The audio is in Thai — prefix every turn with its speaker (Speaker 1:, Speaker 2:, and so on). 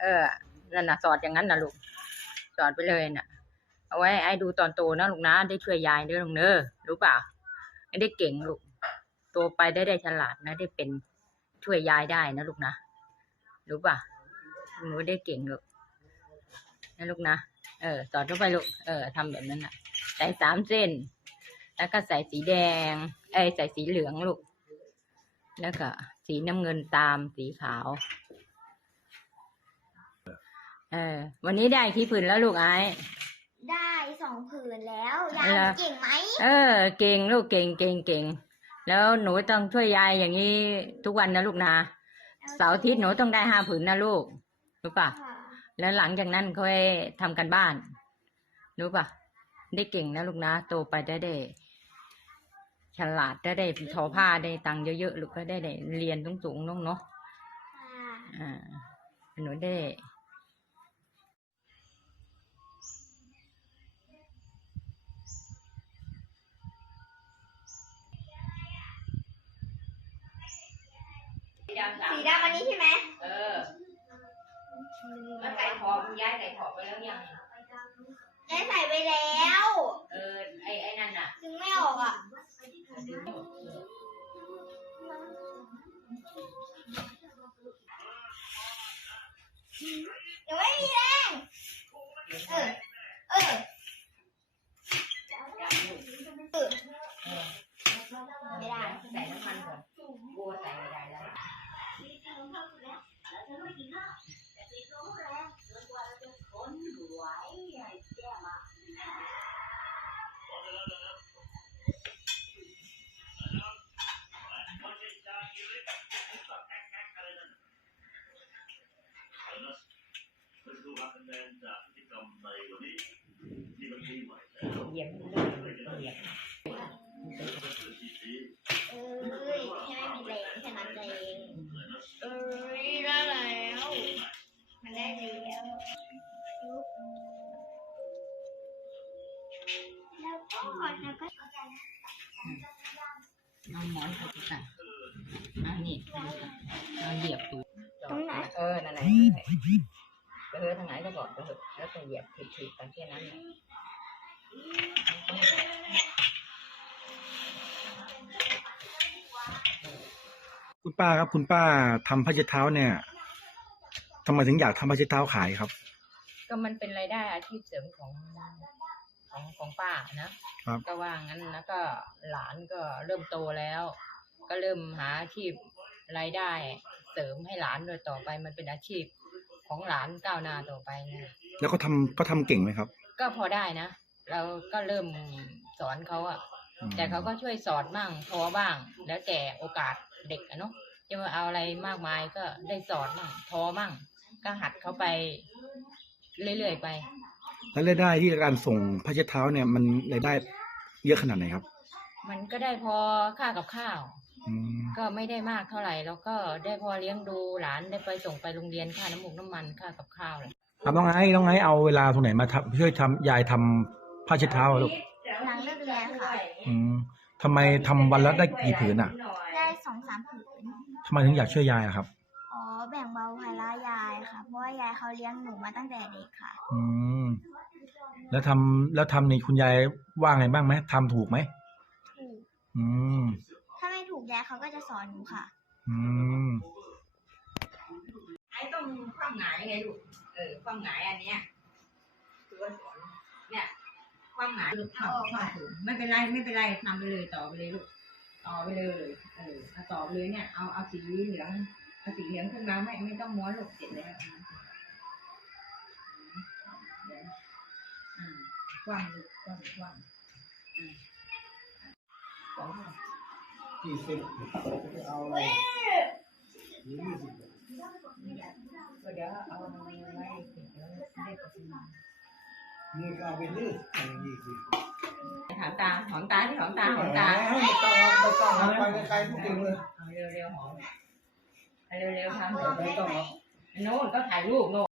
Speaker 1: นั่นน่ะสอดอย่างนั้นนะลูกสอดไปเลยน่ะเอาไว้ไอ้ดูตอนโตนะลูกนะได้ช่วยยายด้วยลูกเนอะรู้เปล่าได้เก่งลูกโตไปได้ฉลาดนะได้เป็นช่วยยายได้นะลูกนะรู้ป่ะหนูได้เก่งลูกนะลูกนะสอดเข้าไปลูกทำแบบนั้นน่ะใส่3 เส้นแล้วก็ใส่สีแดงใส่สีเหลืองลูกแล้วก็สีน้ำเงินตามสีขาววันนี้ได้กี่ผืนแล้วลูกไอ้
Speaker 2: ได้2 ผืนแล้วยายเก่งไหม
Speaker 1: เก่งลูกเก่งแล้วหนูต้องช่วยยายอย่างนี้ทุกวันนะลูกนะเสาร์อาทิตย์หนูต้องได้5 ผืนนะลูกรู้ป่ะแล้วหลังจากนั้นค่อยทำกันบ้านรู้ป่ะได้เก่งนะลูกนะโตไปได้ฉลาดได้ทอผ้าได้ตังค์เยอะๆลูกก็ได้เรียนสูงๆน้องเนาะหนูได้
Speaker 2: สีดำอันนี้ใช่ไหม
Speaker 1: แล้วไก่ถอบย้ายไก่ถอบไปแล้วยัง
Speaker 2: ได้ใส่ไปแล้ว
Speaker 1: ไอ้นั่นน่ะ
Speaker 2: ดึงไม่ออกอ่ะยังไม่มีแรงไม่ได้
Speaker 1: ใส่น้ำมันก่อนบัวใส่ไม่ได้แล้วเหยียบ
Speaker 2: ให้ไม่มีแรงแค่นั้นเองได้แล้วมันได้แล้ว
Speaker 1: เอาหมอนใส่ใส่นี่เหยียบตู
Speaker 2: ตรงไหน
Speaker 1: นั่นไหนทางไหนก็บอกแล้วก็เหยียบถีบไปแค่นั้น
Speaker 3: คุณป้าครับคุณป้าทำผ้าเช็ดเท้าเนี่ยทำไมถึงอยากทำผ้าเช็ดเท้าขายครับ
Speaker 1: ก็มันเป็นรายได้อาชีพเสริมของป้านะครับก็ว่างั้นนะก็หลานก็เริ่มโตแล้วก็เริ่มหาอาชีพรายได้เสริมให้หลานโดยต่อไปมันเป็นอาชีพของหลานก้าวหน้าต่อไปเนี่ย
Speaker 3: แล้วก็ทำเก่งไหมครับ
Speaker 1: ก็พอได้นะเราก็เริ่มสอนเขาแต่เขาก็ช่วยสอนบ้างพอบ้างแล้วแต่โอกาสเด็กเนาะจะมาเอาอะไรมากมายก็ได้สอนบ้างพอบ้างก็หัดเขาไปเรื่อยๆไป
Speaker 3: แล้วรายได้ที่การส่งผ้าเช็ดเท้าเนี่ยมันรายได้เยอะขนาดไหนครับ
Speaker 1: มันก็ได้พอค่ากับข้าวก็ไม่ได้มากเท่าไหร่แล้วก็ได้พอเลี้ยงดูหลานได้ไปส่งไปโรงเรียนค่าน้ำมันค่ากับข้าวเลย
Speaker 3: น้องไอ้เอาเวลาตรงไหนมาช่วยยายทำผ้าเช็ดเท้าลูก
Speaker 2: หลังเลิกเรียนค่ะ
Speaker 3: ทำไมทำวันละได้กี่ผืน
Speaker 2: ได้2-3 ผืน
Speaker 3: ทำไมถึงอยากช่วยยายครับ
Speaker 2: แบ่งเบาภาระยายค่ะเพราะว่ายายเขาเลี้ยงหนูมาตั้งแต่เด็กค่ะ
Speaker 3: แล้วทำนี่คุณยายว่าไงบ้างไหมทำถูกไหม
Speaker 2: ถูกถ้าไม่ถูกยายเขาก็จะสอนหนูค่ะ
Speaker 1: ไอ้ต้องคว่ำหงายไงลูกคว่ำหงายอันเนี้ยคือว่าสอนเนี่ยคว่ำหงายลูกคว่ำถูกไม่เป็นไรทำไปเลยต่อไปเลยลูกต่อไปเลยต่อไปเลยเนี่ยเอาสีเหลืองขึ้นมาไม่ต้องม้วนลูกเสร็จแล้วคว่ำลูกคว่ำ
Speaker 3: 20เอาอะไร
Speaker 1: เดี๋ยวเอาไว้ได้ประชุม
Speaker 3: นี่ก็เอาไปลื้อ
Speaker 1: ถามตาหอมตาที่หอมตา
Speaker 3: ไม่ต้องไปไกลๆพูดเองเลย
Speaker 1: เร็วหอมเร็วทำไม่ต้องโน่นก็ถ่ายรูปโน่น